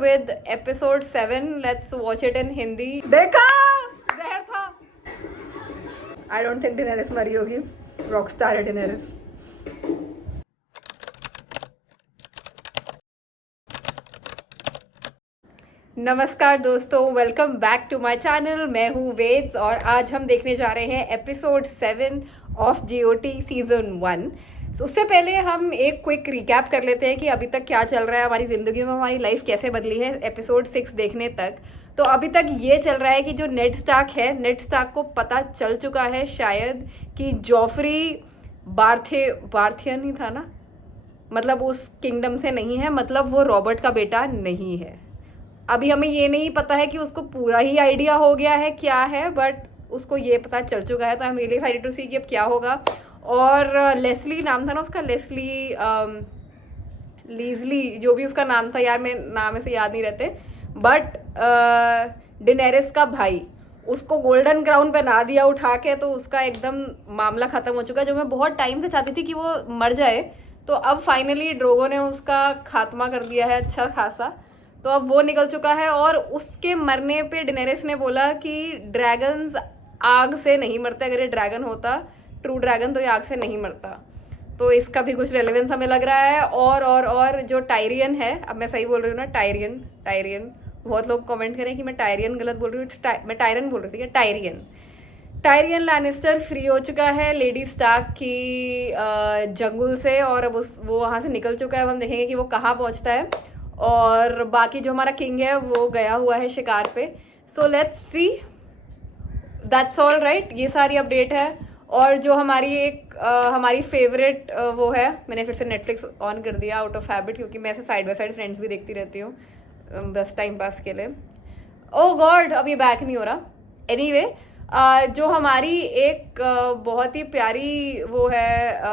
with episode 7. Let's watch it in Hindi. देखा जहर था. I don't think Daenerys मरी होगी. Rockstar है Daenerys. नमस्कार दोस्तों, welcome back to my channel. मैं हूँ वेद्स और आज हम देखने जा रहे हैं एपिसोड 7 ऑफ GOT सीजन 1. उससे पहले हम एक क्विक रिकैप कर लेते हैं कि अभी तक क्या चल रहा है हमारी ज़िंदगी में, हमारी लाइफ कैसे बदली है एपिसोड 6 देखने तक. तो अभी तक ये चल रहा है कि जो नेड स्टार्क है, नेड स्टार्क को पता चल चुका है शायद कि जॉफरी बार्थियन ही था ना, मतलब उस किंगडम से नहीं है, मतलब वो रॉबर्ट का बेटा नहीं है. अभी हमें ये नहीं पता है कि उसको पूरा ही आइडिया हो गया है क्या है, बट उसको ये पता चल चुका है. तो I am really excited to see कि अब क्या होगा. और लेस्ली नाम था ना उसका, लीजली जो भी उसका नाम था यार, मैं नाम ऐसे याद नहीं रहते. बट डेनेरिस का भाई, उसको गोल्डन क्राउन पहना दिया उठा के, तो उसका एकदम मामला ख़त्म हो चुका है. जो मैं बहुत टाइम से चाहती थी कि वो मर जाए, तो अब फाइनली ड्रोगो ने उसका खात्मा कर दिया है अच्छा खासा. तो अब वो निकल चुका है और उसके मरने पे डेनेरिस ने बोला कि ड्रैगन्स आग से नहीं मरते. अगर ये ड्रैगन होता ट्रू ड्रैगन तो ये आग से नहीं मरता. तो इसका भी कुछ रेलेवेंस हमें लग रहा है. और जो टायरियन है, अब मैं सही बोल रही हूँ ना, टायरियन. बहुत लोग कमेंट करें कि मैं टायरियन गलत बोल रही हूँ. मैं टायरन बोल रही थी. टायरियन लैनिस्टर फ्री हो चुका है लेडी स्टार्क की जंगल से, और अब वो वहाँ से निकल चुका है. अब हम देखेंगे कि वो कहाँ पहुँचता है. और बाकी जो हमारा किंग है वो गया हुआ है शिकार पे. So let's see. That's all right. ये सारी अपडेट है. और जो हमारी फेवरेट वो है, मैंने फिर से नेटफ्लिक्स ऑन कर दिया आउट ऑफ हैबिट, क्योंकि मैं ऐसे साइड बाय साइड फ्रेंड्स भी देखती रहती हूँ बस टाइम पास के लिए. ओह गॉड, अब ये बैक नहीं हो रहा. एनीवे, जो हमारी एक बहुत ही प्यारी वो है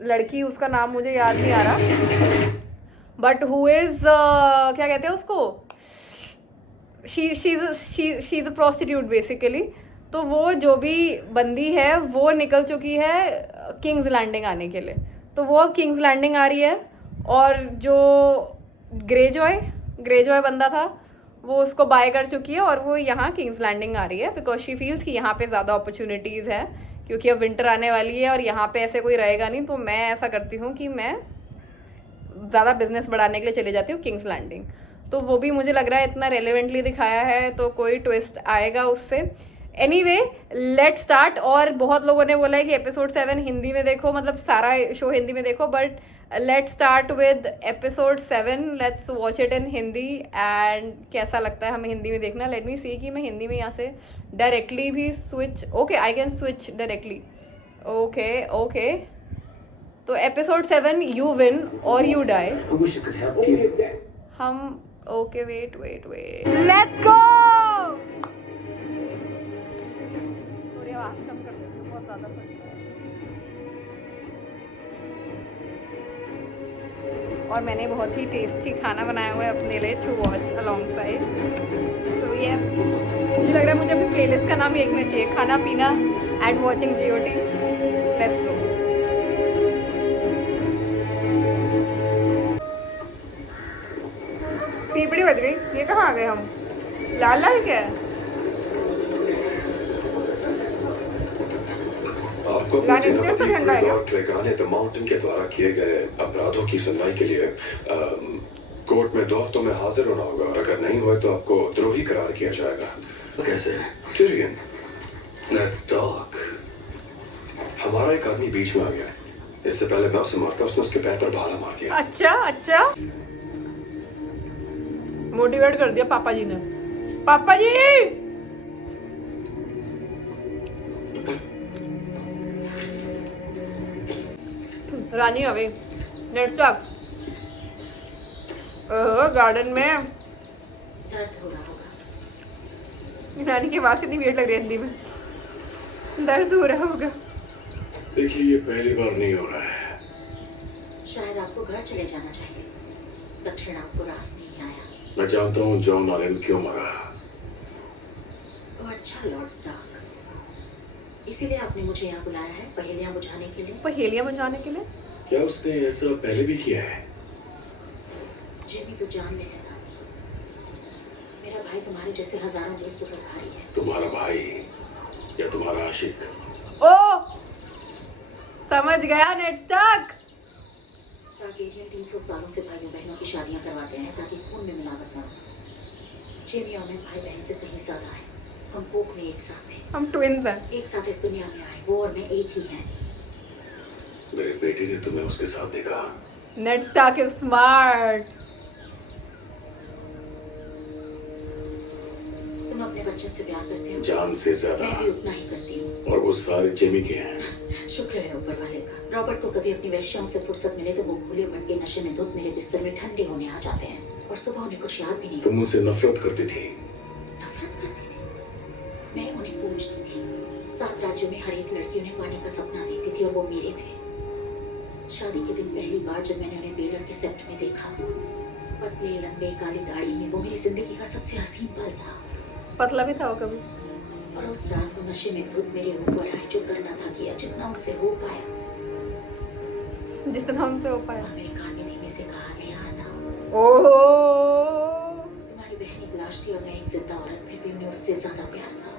लड़की, उसका नाम मुझे याद नहीं आ रहा, बट हु इज़ क्या कहते हैं उसको, she is a prostitute basically. तो वो जो भी बंदी है वो निकल चुकी है किंग्स लैंडिंग आने के लिए. तो वो अब किंग्स लैंडिंग आ रही है. और जो ग्रेजॉय बंदा था वो उसको बाय कर चुकी है और वो यहाँ किंग्स लैंडिंग आ रही है, बिकॉज शी फील्स कि यहाँ पे ज़्यादा अपॉर्चुनिटीज़ है, क्योंकि अब विंटर आने वाली है और यहाँ पे ऐसे कोई रहेगा नहीं. तो मैं ऐसा करती हूँ कि मैं ज़्यादा बिजनेस बढ़ाने के लिए चले जाती हूँ किंग्स लैंडिंग. तो वो भी मुझे लग रहा है इतना रेलेवेंटली दिखाया है, तो कोई ट्विस्ट आएगा उससे. Anyway, let's start. और बहुत लोगों ने बोला है कि एपिसोड 7 हिंदी में देखो, मतलब सारा शो हिंदी में देखो, but let's start with episode 7. Let's watch it in Hindi. And कैसा लगता है हमें हिंदी में देखना. लेट मी सी कि मैं हिंदी में यहाँ से डायरेक्टली भी switch. Okay, I can switch directly. Okay. तो एपिसोड 7, यू विन और यू डाई. हम ओके, वेट लेट्स गो. थोड़ी आवाज कम कर देती हूँ, बहुत ज़्यादा फट रहा है. और मैंने बहुत ही टेस्टी खाना बनाया हुआ है अपने लिए टू वॉच अलॉन्ग साइड. सो ये मुझे लग रहा है मुझे अपनी प्लेलिस्ट का नाम ही रखना चाहिए, खाना पीना and watching GOT. Let's go. पीपड़ी बज गई. ये कहाँ आ गए हम? लाल क्या है? आपको ट्रेगाने द माउंटेन के द्वारा किए गए अपराधों की सुनवाई के लिए कोर्ट में 2 हफ्तों में हाजिर होना होगा, और अगर नहीं हुए तो आपको द्रोही करार किया जाएगा. कैसे? Tyrion, let's talk. हमारा एक आदमी बीच में आ गया. इससे पहले मैं उसे मारता, उसने उसके पैर पर भाला मार दिया. अच्छा मोटिवेट कर दिया पापा जी ने. पापा जी, रानी आ गई. नेड स्टार्क गार्डन में. दर्द हो रहा होगा. रानी की आवाज कितनी वियर्ड लग रही है हिंदी में. दर्द हो रहा होगा. देखिए, ये पहली बार नहीं हो रहा है. शायद आपको घर चले जाना चाहिए. दक्षिण आपको रास नहीं आया. मैं जानता हूँ जॉन आलन क्यों मरा. अच्छा लॉर्ड स्टार्क, इसीलिए आपने मुझे यहाँ बुलाया है पहेलियाँ बुझाने के लिए. क्या उसने ऐसा पहले भी किया है? मुझे भी तो जान लेना था. भाई तुम्हारे जैसे हजारों दोस्तों पर भारी है। तुम्हारा भाई या तुम्हारा आशिक? ओ समझ गया नेड स्टार्क। टारगेरियन 300 सालों से भाइयों बहनों की शादियां करवाते हैं ताकि खून में मिलावट ना हो। जेमी और मैं भाई बहन से कहीं ज्यादा है। हम कोख में एक साथ थे, हम ट्विंस हैं। एक साथ इस दुनिया में आए। वो और मैं एक ही हैं। मेरे बेटे ने तुम्हें उसके साथ देखा। Ned Stark is smart. तुम अपने बच्चों से प्यार करते हो? जान से ज्यादा। मैं भी उतना ही करती हूँ। और वो सारे जेमी के हैं। शुक्र है ऊपर वाले का। रॉबर्ट को कभी अपनी वेश्याओं से फुर्सत मिले तो वो भूले भटके नशे में धुत मेरे बिस्तर में ठंडे होने आ जाते हैं और सुबह उन्हें कुछ याद भी नहीं। तुम मुझसे नफरत करती थी। नफरत करती थी? मैं उन्हें पूछती थी। 7 राज्यों में हर एक लड़की उन्हें पाने का सपना देखती थी और वो मेरे थे। शादी के दिन पहली बार जब मैंने उन्हें बेलर के सेट में देखा, पतले लंबे काली दाढ़ी में, वो मेरी जिंदगी का सबसे हसीन पल था। पतला भी था वो कभी। और उस रात वो नशे में धुत मेरे ऊपर आए। जो करना था किया, जितना उनसे हो पाया। जितना उनसे हो पाया। और मेरे कान में धीमे से कहा, रिहाना ओहो तुम्हारी बहन एक लाश थी और मैं एक जिंदा औरत, फिर भी उन्हें उससे ज्यादा प्यार था।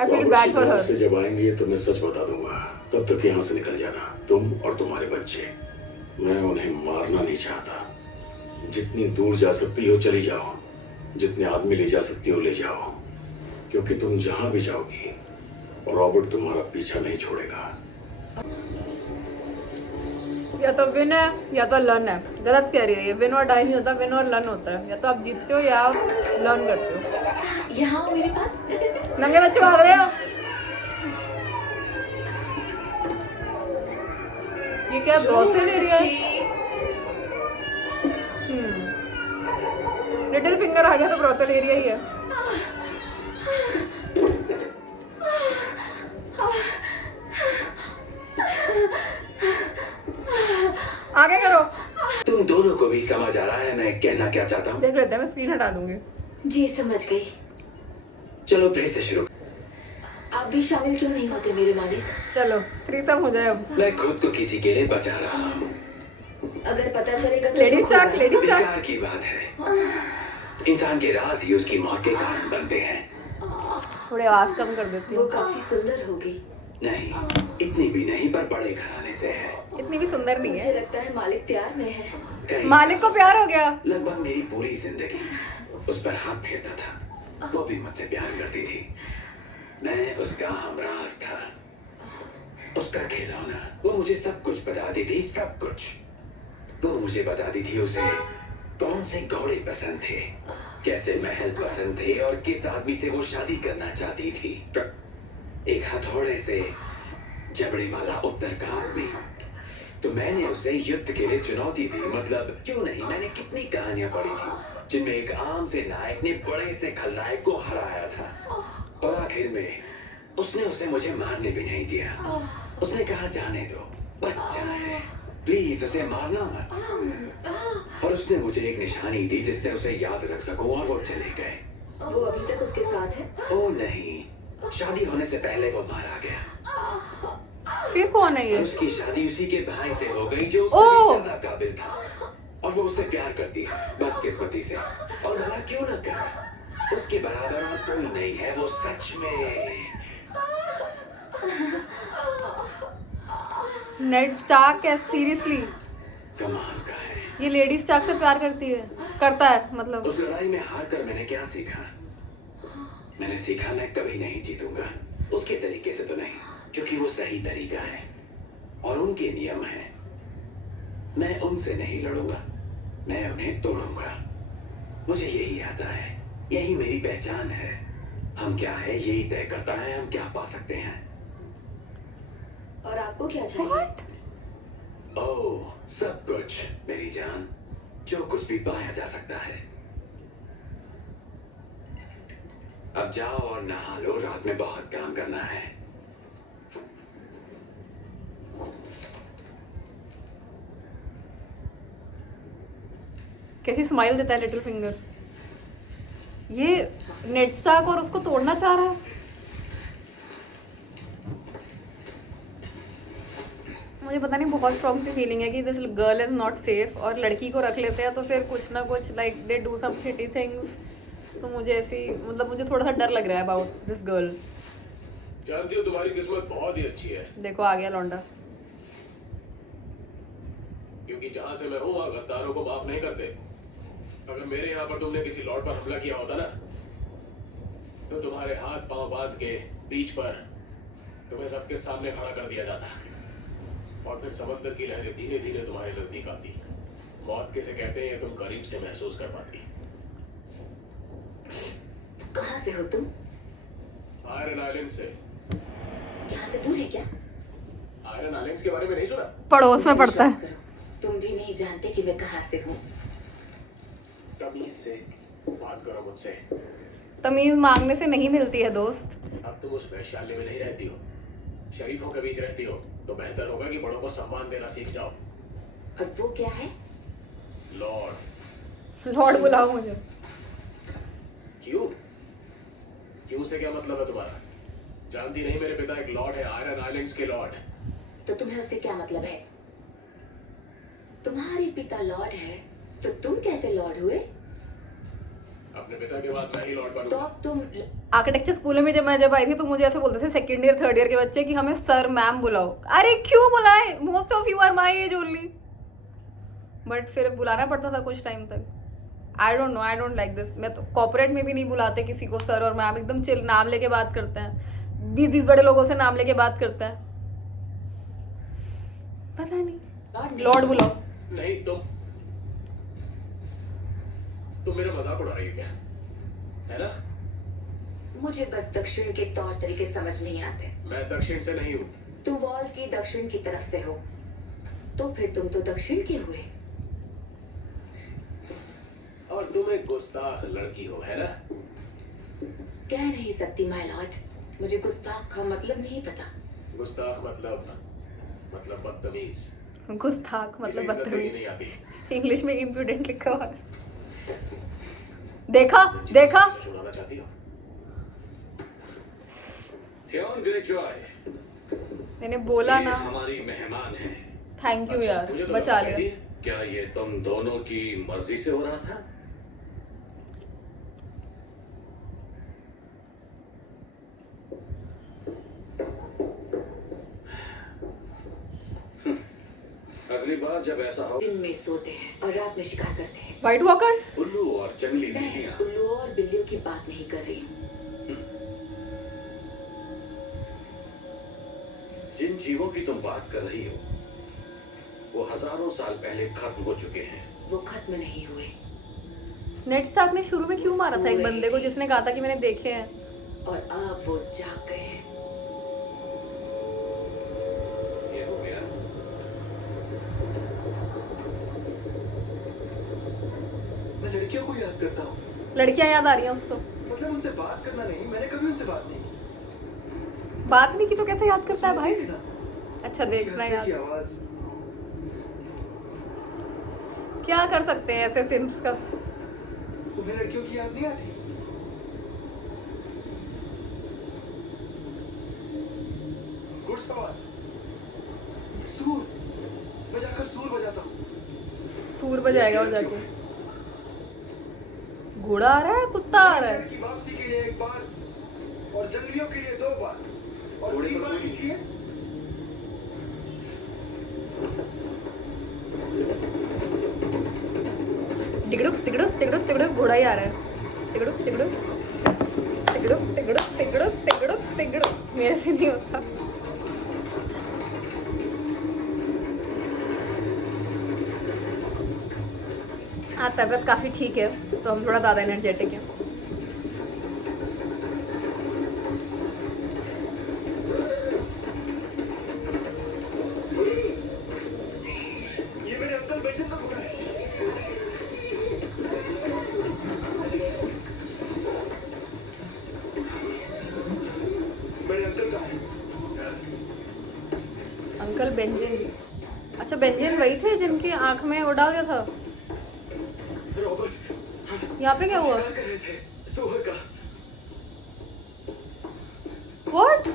I feel bad for her. से जब आएंगे तो मैं सच बता दूंगा। तब तक यहाँ से निकल जाना, तुम और तुम्हारे बच्चे। मैं उन्हें मारना नहीं चाहता। जितनी दूर जा सकती हो चली जाओ, जितने आदमी ले जा सकती हो ले जाओ, क्योंकि तुम जहां भी जाओगी रॉबर्ट तुम्हारा पीछा नहीं छोड़ेगा। या तो विन है या तो लर्न है। गलत कह रही है ये। विन और डाई नहीं होता, विन और लर्न होता है। या तो आप जीतते हो या आप लर्न करते हो। यहाँ मेरे पास नंगे बच्चे भाग रहे हो। ये क्या ब्रॉथल एरिया है? लिटिल फिंगर आ गया तो ब्रॉथल एरिया ही है। आगे करो। तुम दोनों को भी समझ आ रहा है मैं कहना क्या चाहता हूँ? देख लेते हैं, मैं स्क्रीन हटा दूंगी। जी समझ गई। चलो फिर से शुरू। आप भी शामिल क्यों नहीं होते मेरे मालिक? चलो थ्रीसम हो जाए अब। मैं खुद को किसी के लिए बचा रहा हूँ। अगर पता चलेगा तो लेडीज टाक, लेडीज टाक। बेकार की बात है। इंसान के राज ही उसकी मौत के कारण बनते हैं। थोड़ी आवाज कम कर देती वो हूँ। काफी सुंदर होगी। नहीं, इतनी भी नहीं, पर बड़े घराने से है। इतनी भी सुंदर नहीं मुझे है। लगता है मालिक प्यार में है। कई मालिक को प्यार हो गया। लगभग मेरी पूरी जिंदगी उस पर हाथ फेरता था। वो भी मुझसे प्यार करती थी। मैं उसका हमराज था, उसका खिलौना। वो मुझे सब कुछ बताती थी, सब कुछ। वो मुझे बताती थी उसे कौन से घोड़े पसंद थे, कैसे महल पसंद थे और किस आदमी से वो शादी करना चाहती थी। एक हथौड़े से जबड़े वाला उत्तर का आदमी। तो मैंने उसे युद्ध के लिए चुनौती दी। मतलब क्यों नहीं, मैंने कितनी कहानियां पढ़ी थी जिनमें एक आम से नायक ने बड़े से खलनायक को हराया था और आखिर में उसने उसे मुझे मारने भी नहीं दिया। उसने कहा जाने दो, बच्चा है, प्लीज उसे मारना मत। और उसने मुझे एक निशानी दी जिससे उसे याद रख सकूं और वो चले गए। वो अभी तक उसके साथ है? ओ नहीं, शादी होने से पहले वो मारा गया। फिर कौन है और ये? उसकी शादी उसी के भाई से हो गई जो उससे ओह! भी ज्यादा काबिल था। और वो उससे प्यार करती है बदकिस्मती से। और भला क्यों न करे, उसके बराबर और कोई नहीं है। वो सच में नेड स्टार्क है सीरियसली? कमाल का है। ये लेडी स्टार्क से प्यार करती है, करता है मतलब। उस लड़ाई में हार कर मैंने क्या सीखा? मैंने सीखा मैं कभी नहीं जीतूंगा। उसके तरीके से तो नहीं, क्योंकि वो सही तरीका है और उनके नियम हैं। मैं उनसे नहीं लड़ूंगा, मैं उन्हें तोड़ूंगा। मुझे यही आता है, यही मेरी पहचान है। हम क्या है यही तय करता है हम क्या पा सकते हैं। और आपको क्या चाहिए? ओह, सब कुछ मेरी जान, जो कुछ भी पाया जा सकता है। अब जाओ और नहा लो, रात में बहुत काम करना है। कैसी स्माइल देता है लिटिल फिंगर। ये नेड स्टार्क और उसको तोड़ना चाह रहा है। मुझे पता नहीं बहुत स्ट्रॉन्ग सी फीलिंग है कि this girl is not safe, और लड़की को रख लेते हैं तो फिर कुछ ना कुछ like they do some shitty things. तो मुझे ऐसी मतलब मुझे थोड़ा सा डर लग रहा है अबाउट दिस गर्ल। जानती हो तुम्हारी किस्मत बहुत ही अच्छी है, देखो आ गया लौंडा। क्योंकि जहां से मैं हूं वहां गद्दारों को माफ नहीं करते। अगर मेरे यहाँ पर तुमने किसी लॉर्ड पर हमला किया होता ना, तो तुम्हारे हाथ पांव बांध के बीच पर तुम्हें सबके सामने खड़ा कर दिया जाता, और फिर समंदर की लहरें धीरे धीरे तुम्हारे नजदीक आती। मौत किसे कहते हैं तुम करीब से महसूस कर पाती। कहाँ से हो तुम? आयरन आइलैंड से। यहाँ से दूर है क्या? आयरन आइलैंड्स के बारे में नहीं सुना? पड़ोस में पड़ता है। विश्वास करो, तुम भी नहीं जानते कि मैं कहाँ से हूँ। तमीज से बात करो मुझसे। तमीज मांगने से नहीं मिलती है दोस्त। अब तुम उस वैश्यालय में नहीं रहती हो, शरीफों के बीच रहती हो, तो बेहतर होगा कि बड़ों को सम्मान देना सीख जाओ। और वो क्या है? लॉर्ड। लॉर्ड बुलाओ मुझे। क्यों? क्यों से क्या मतलब है तुम्हारा? जानती नहीं मेरे पिता एक लॉर्ड है, आयरन आइलैंड्स के लॉर्ड। तो तुम्हें उससे क्या मतलब है? तुम्हारे पिता लॉर्ड है तो तुम कैसे लॉर्ड हुए? अपने पिता के बाद मैं ही लॉर्ड तो बनूंगा। अब तुम आर्किटेक्चर स्कूल में जब आई थी तो मुझे ऐसे बोलते थे सेकंड ईयर थर्ड ईयर के बच्चे कि हमें सर मैम बुलाओ। अरे क्यों बुलाए? Most of you are my age only. But फिर बुलाना पड़ता था कुछ टाइम तक। I don't know, I don't like this. मैं तो कॉर्पोरेट में भी नहीं बुलाते किसी को सर और मैम, एकदम चिल नाम लेके बात करते हैं। 20 बड़े लोगों से नाम लेके बात करते हैं। पता नहीं, लॉर्ड बुलाओ। नहीं, तुम मेरा मजाक उड़ा रही हो क्या? है ना? मुझे बस दक्षिण के तौर तरीके समझ नहीं आते। मैं दक्षिण से नहीं हूँ। तुम वॉल की दक्षिण की तरफ से हो, तो फिर तुम तो दक्षिण के हुए। और तुम एक गुस्ताख लड़की हो, है ना? कह नहीं सकती माय लॉर्ड, मुझे गुस्ताख का मतलब नहीं पता। गुस्ताख मतलब बदतमीज। गुस्ताख मतलब इसे इज्जत देनी बदतमीज। नहीं आती। इंग्लिश में इम्प्रूडेंट लिखा हुआ है। देखा छुड़ाना चाहती हो? थियोन ग्रेजॉय, मैंने बोला ये ना। हमारी मेहमान है। थैंक यू यार, मुझे तो बचा लगा लिया। कैदी। क्या ये तुम दोनों की मर्जी से हो रहा था? अगली बार जब ऐसा हो, दिन में सोते हैं और रात में शिकार करते हैं। White walkers. उल्लू और जंगली मैं बिल्लियां। उल्लू और बिल्लियों की बात नहीं कर रही हूँ। जिन जीवों की तुम बात कर रही हो वो हजारों साल पहले खत्म हो चुके हैं। वो खत्म नहीं हुए। नेड स्टार्क ने शुरू में क्यों मारा था एक बंदे को जिसने कहा था कि मैंने देखे हैं? और अब वो जाग गए हैं। ये हो गया। मैं लड़कियों को याद करता हूँ। लड़कियां याद आ रही हैं उसको। मतलब उनसे बात करना नहीं, मैंने कभी उनसे बात नहीं की। बात नहीं की तो कैसे याद करता है भाई? सुनती थी ना, अच्छा देखना हंसने यार। की आवाज। क्या कर सकते हैं ऐसे सिम्स का? तुम्हें लड़कियों की याद नहीं आती? घुड़सवार, सूर, मैं जाकर सूर बजाता हूँ। सूर बजाएगा वो जाके। घोड़ा आ रहा है, कुत्ता आ रहा है। की वापसी के लिए एक बार और जंगलियों के लिए 2 बार और घोड़े 3 पर बार कोई किस लिए? टिकड़ुक टिकड़ुक टिकड़ुक टिकड़ुक घोड़ा ही आ रहा है। टिकड़ुक टिकड़ुक टिकड़ुक टिकड़ुक टिकड़ुक टिकड़ुक टिकड़ुक। मेरे से नहीं होता। हाँ तबीयत काफ़ी ठीक है तो हम थोड़ा ज़्यादा एनर्जेटिक हैं। ये मेरे अंकल बेंजन का घोड़ा है। मेरे अंकल का है। Uncle benzene. अच्छा बेंजिन वही थे जिनकी आंख में वो डाल दिया था। रॉबर्ट, यहाँ पे क्या हुआ? शिकार कर रहे थे सुअर का। व्हाट?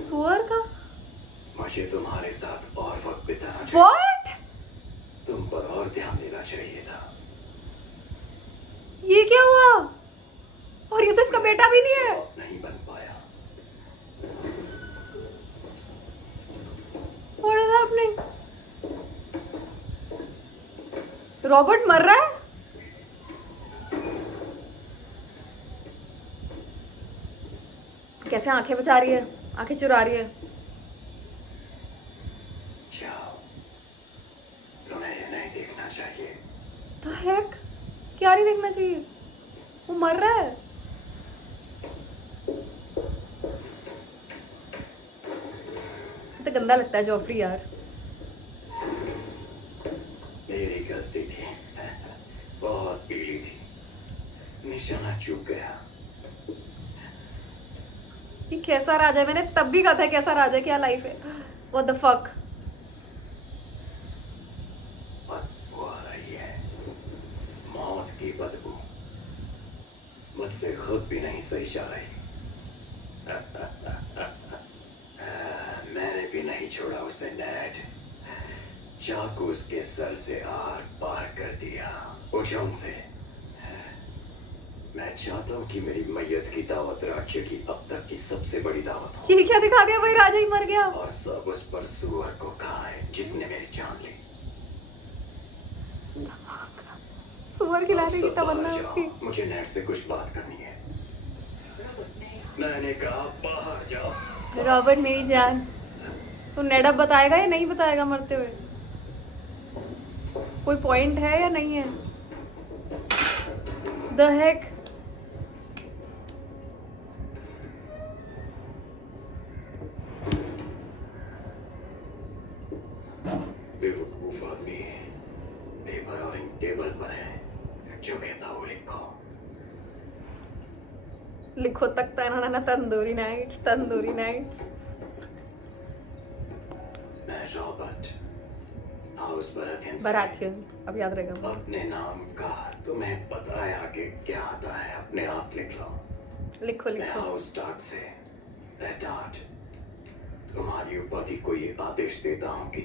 सुअर का? मुझे तुम्हारे साथ और वक्त बिताना चाहिए। व्हाट? तुम पर और ध्यान देना चाहिए था। ये क्या हुआ? और ये तो इसका बेटा भी नहीं है। अब नहीं बन पाया। What is happening? रॉबर्ट मर रहा है? कैसे आंखें बचा रही है, आंखें चुरा रही है। जाओ, तुम्हें ये नहीं देखना चाहिए। The heck? क्या नहीं देखना चाहिए? वो मर रहा है। तो गंदा लगता है जॉफरी यार। मेरी गलती थी, बहुत पीली थी, निशाना चूक गया। ये कैसा राजा है? मैंने तब भी कहा था कैसा राजा, क्या लाइफ है। What the fuck? बदबू आ रही है, मौत की बदबू। मुझसे खुद भी नहीं सही जा रही। मैंने भी नहीं छोड़ा उसे नेड। चाकू उसके सर से आर पार कर दिया। उठों से मैं चाहता हूँ कि मेरी मैयत की दावत राज्य की अब तक की सबसे बड़ी दावत हो, ये क्या दिखा दिया भाई? राजा ही मर गया। और सब उस पर सुअर को खाए जिसने मेरी जान ली। सुअर खिलाने की सब बाहर तमन्ना है जाओ, उसकी। मुझे नेट से कुछ बात करनी है। मैंने कहा बाहर जाओ। रॉबर्ट मेरी जान, तो नेड अब बताएगा या नहीं बताएगा मरते हुए? कोई पॉइंट है या नहीं है? The heck? बेवकूफ आदमी पेपर और इंक टेबल पर है, जो कहता वो लिखो। लिखो तख्ता ना तंदूरी नाइट्स, तंदूरी नाइट्स। मैं रॉबर्ट हाउस बराथियन से बराथियन, अब याद रहेगा। अपने नाम का तुम्हें पता है आगे क्या आता है, अपने आप लिख लो। लिखो मैं लिखो। हाउस स्टार्ट से रेडार्ड तुम्हारी उपाधि को ये आदेश देता हूँ कि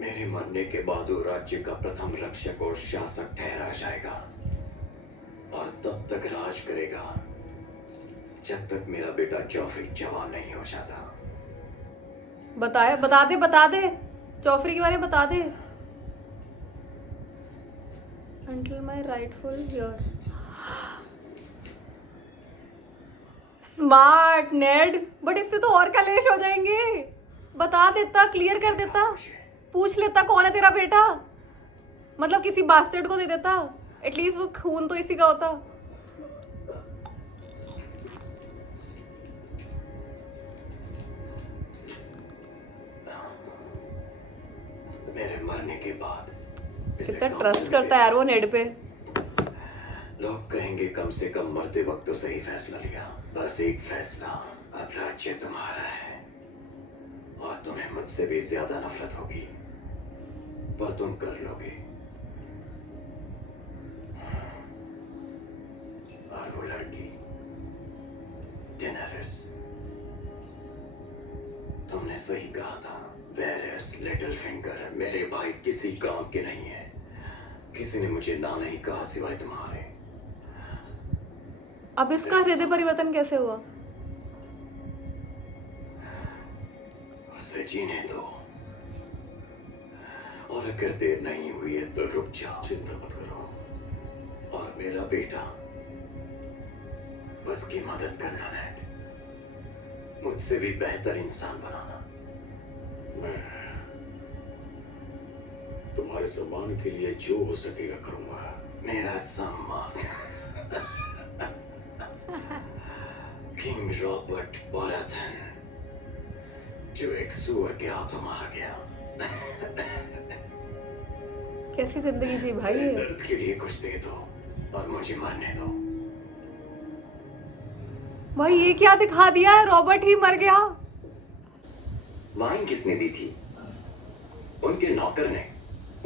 मेरे मरने के बाद वो राज्य का प्रथम रक्षक और शासक ठहरा जाएगा, और तब तक राज करेगा जब तक मेरा बेटा जॉफरी जवान नहीं हो जाता। बताए, बता दे जॉफरी के बारे में बता दे। Until my rightful year. Smart Ned, but इससे तो और कलेश हो जाएंगे। बता देता, क्लियर कर देता, पूछ लेता कौन है तेरा बेटा, मतलब किसी बास्टर्ड को दे देता, एटलीस्ट वो खून तो इसी का होता। मेरे मरने के बाद इसे कितना काउंसिल ट्रस्ट में करता है यार वो नेड पे। लोग कहेंगे कम से कम मरते वक्त तो सही फैसला लिया। बस एक फैसला, अब राज्य तुम्हारा है, और तुम्हें मुझसे भी ज्यादा नफरत होगी, पर तुम कर लोगे। और वो लड़की डेनेरिस, तुमने सही कहा था। वेरेस लिटिल फिंगर मेरे भाई किसी काम के नहीं है। किसी ने मुझे ना नहीं कहा सिवाय तुम्हारे। अब इसका हृदय परिवर्तन कैसे हुआ? उसे जीने दो, और अगर देर नहीं हुई है तो रुक जाओ। चिंता मत करो, और मेरा बेटा उसकी मदद करना नेड, मुझसे भी बेहतर इंसान बनाना। मैं तुम्हारे सम्मान के लिए जो हो सकेगा करूंगा। मेरा सम्मान किंग रॉबर्ट बराथन, जो एक सुअर के हाथों मारा गया। कैसी जिंदगी जी भाई मेरे ये? दर्द के लिए कुछ दे दो और मुझे मरने दो। भाई ये क्या दिखा दिया है? रॉबर्ट ही मर गया। वाइन किसने दी थी? उनके नौकर ने,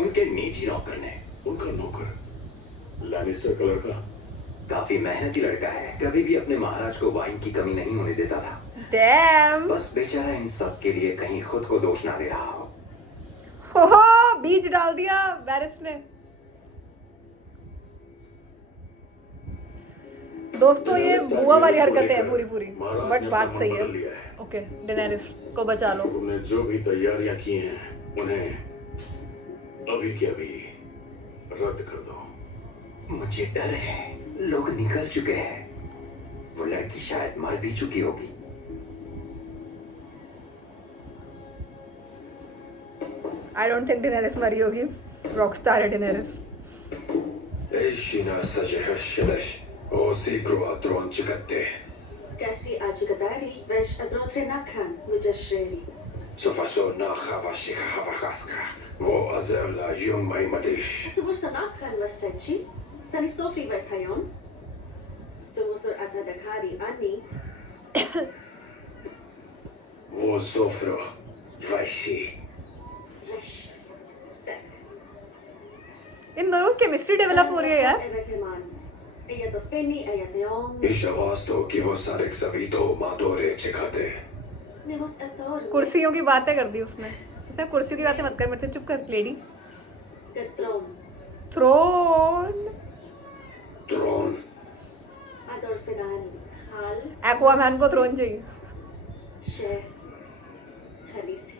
उनके निजी नौकर ने। उनका नौकर लैनिस्टर का लड़का। काफी मेहनती लड़का है, कभी भी अपने महाराज को वाइन की कमी नहीं होने देता था। डैम। बस बेचारा इन सब के लिए कहीं खुद को दोष ना दे रहा हो। हो बीज डाल दिया वैरिस ने। दोस्तों ये बुआ वाली हरकतें हैं पूरी पूरी, बट बात सही है। ओके डेनेरिस को बचा लो। तुमने जो भी तैयारियां की हैं उन्हें अभी के अभी रद्द कर दो। मुझे डर है, लोग निकल चुके हैं। वो लड़की शायद मर भी चुकी होगी। आई डोंट थिंक डेनेरिस मरी होगी। रॉकस्टार है Daenerys. Eșina sagehaședaș, o sigru atron cicate. Kasi ajugadari, vesh adrotre nakhan, vijashreri. Sofaso na havashika havakaska. Vo azevla yung mai madish. Sumur sa nakhan vasachi, sani sofi vethayon. Sumusur adna dakhari ani, Vo sofro, vaishi. resh, sek. इन दोनों की chemistry develop हो रही है यार। Eveteman. Eya to feni, eya teom. Ishavasto ki vo sarek savito matore cicate. Nemos etor. कुर्सियों की बातें कर दी उसने। उसने कुर्सियों की बातें मत कर, मेरे से चुप कर lady. Tetrom. Throne. Tron. Ador fedan. Hal. Aquaman को थ्रोन चाहिए। She. Khalisi.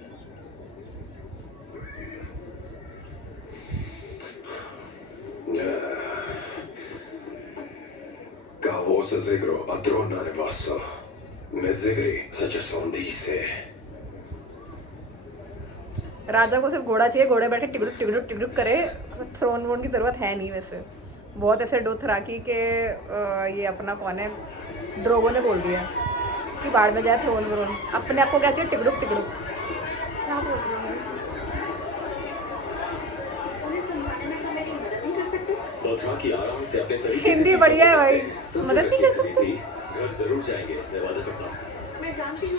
Cavosa zigro atrona revaso. Me zigri sagesondise. राजा को सिर्फ घोड़ा चाहिए, घोड़े बैठे टिकड़ुक टिकड़ुक टिकड़ुक करे। थ्रोन वोन की जरूरत है नहीं वैसे। बहुत ऐसे डोथराकी के ये अपना कौन है ड्रोगो ने बोल दिया कि बाढ़ में जाए थ्रोन व्रोन। अपने आप को क्या चाहिए? टिकड़ुक टिकड़ुक। क्या बोल रही है? उन्हें समझाने में तुम मेरी मदद नहीं कर सकते? दोथराकी आराम से अपने तरीके हिंदी से बढ़िया है भाई। सब मदद नहीं कर रखिए सकते? खलीसी। घर जरूर जाएंगे, मैं वादा करता हूँ। मैं जानती हूँ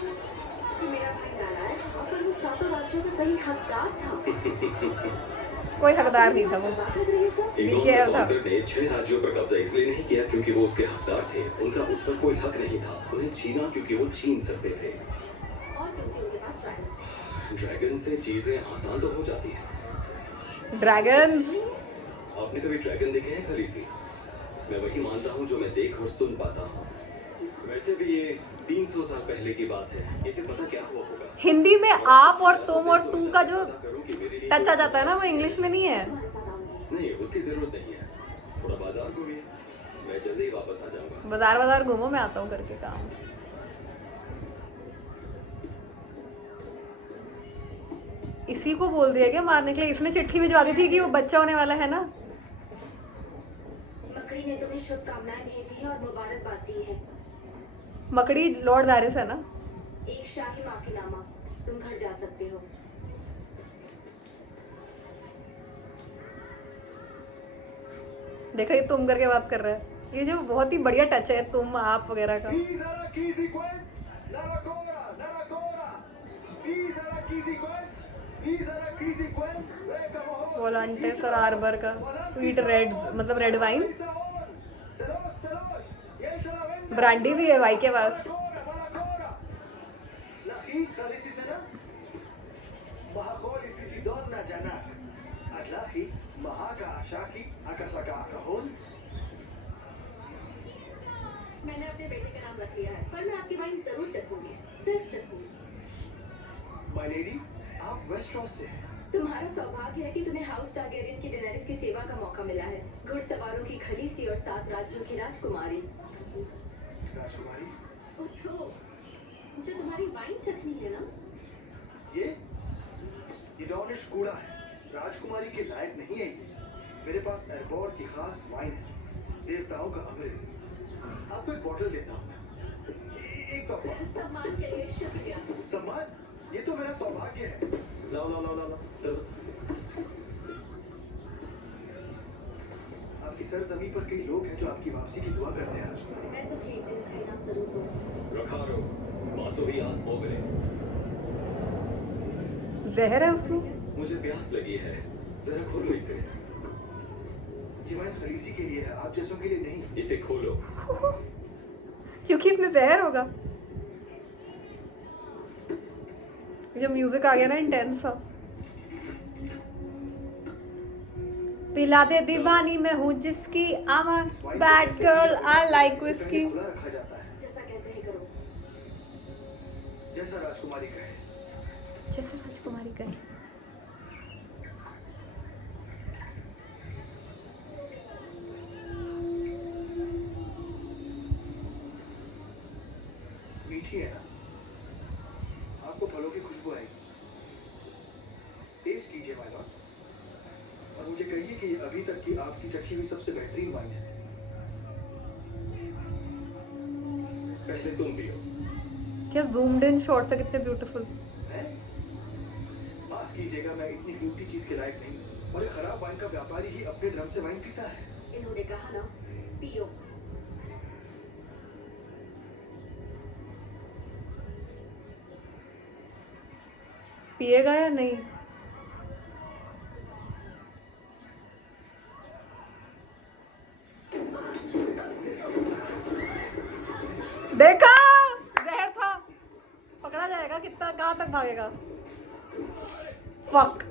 कि मेरा भाई नालायक था, पर वो सातों राज्यों का सही हकदार था। कोई हकदार नहीं था वो। मजाक लग रही है सब? इगोन नीचे था। कॉन्कर ने 6 राज्यों पर कब्जा इसलिए नहीं किया क्योंकि वो उसके हकदार थे। उनका उस पर कोई हक नहीं था। उन्हें छीना क्योंकि वो छीन सकते थे। और क्योंकि उनके पास ड्रैगन्स थे। ड्रैगन से चीजें आसान तो हो जाती हैं। ड्रैगन्स। आपने कभी ड्रैगन देखे हैं खलीसी? मैं वही मानता हूँ जो मैं देख और सुन पाता हूँ। वैसे भी ये 300 साल पहले की बात है। इसे पता क्या हुआ होगा? हिंदी में आप और तुम और तू का जो टच आ जाता है ना, वो इंग्लिश में नहीं है। तुम्हारे साथ आऊंगी। नहीं, उसकी जरूरत नहीं है। थोड़ा बाजार घूमिए, मैं जल्दी ही वापस आ जाऊंगा। बाजार बाजार घूमो, मैं आता हूँ करके काम। इसी को बोल दिया क्या मारने के लिए? इसने चिट्ठी भिजवा दी थी कि वो बच्चा होने वाला है ना। मकड़ी ने तुम्हें शुभकामनाएं भेजी है और मुबारकबाद दी है। मकड़ी लॉर्ड वैरिस है ना। एक शाही माफीनामा, तुम घर जा सकते हो। देखा, ये तुम करके बात कर रहा है। ये जो बहुत ही बढ़िया टच है तुम आप वगैरह का। Isara kisi kwen, narakora, narakora. Isara kisi kwen, Isara kisi kwen. Reka moho. वोलांटेस और आर्बर का स्वीट रेड, मतलब red wine. Telos, telos. Yesha la venda. Brandy भी है भाई के पास। Malakora, malakora. Lahi, khalisi sana. Mahakoli sisi donna janak. Atlahi, mahaka ashaki, akasaka akahon. मैंने अपने बेटे का नाम रख लिया है, पर मैं आपकी वाइन जरूर चखूंगी, सिर्फ चखूंगी। माय लेडी, आप वेस्टरॉस से हैं। तुम्हारा सौभाग्य है कि तुम्हें हाउस टारगेरियन की डेनेरिस की सेवा का मौका मिला है। घुड़सवारों की खलीसी और 7 राज्यों की राजकुमारी। राजकुमारी, उठो, मुझे तुम्हारी वाइन चखनी है ना? ये डॉनिश कूड़ा है। राजकुमारी के लायक नहीं है ये। मेरे पास एरबोर की खास वाइन है, देवताओं का अमृत। आपको एक बॉटल देता हूँ। एक तोहफा। सम्मान के लिए शुक्रिया। सम्मान? ये तो मेरा सौभाग्य है। लाओ लाओ लाओ लाओ लाओ। चलो। आपकी सरजमी पर कई लोग हैं जो आपकी वापसी की दुआ करते हैं राजकुमारी। मैं तुम्हें एक दिन इसका इनाम जरूर दूंगी। रखारो, मासोही आस मोगरे। जहर है उसमें। मुझे प्यास लगी है, जरा खोलो इसे। ये वाइन खलीसी के लिए है, आप जैसों के लिए नहीं। इसे खोलो। क्योंकि इसमें जहर होगा। जो म्यूजिक आ गया ना इंटेंस सा, पिला दे दीवानी मैं हूँ जिसकी, I'm a bad girl, I like whiskey। खुला रखा जाता है, जैसा कहते हैं करो। जैसा राजकुमारी कहे। जैसे राजकुमारी कहे। मीठी है ना, आपको फलों की खुशबू आएगी। टेस्ट कीजिए माय लॉर्ड, और मुझे कहिए कि ये अभी तक की आपकी चखी हुई सबसे बेहतरीन वाइन है। पहले तुम पियो। क्या zoomed in शॉट्स है, कितने ब्यूटीफुल। हैं? माफ कीजिएगा, मैं इतनी कीमती चीज के लायक नहीं, और एक खराब वाइन का व्यापारी ही अपने ड्रम से वाइन पीता है। इन्होंने कहा ना, पियो। पिएगा या नहीं? देखा, जहर था, पकड़ा जाएगा। कितना, कहाँ तक भागेगा? फक।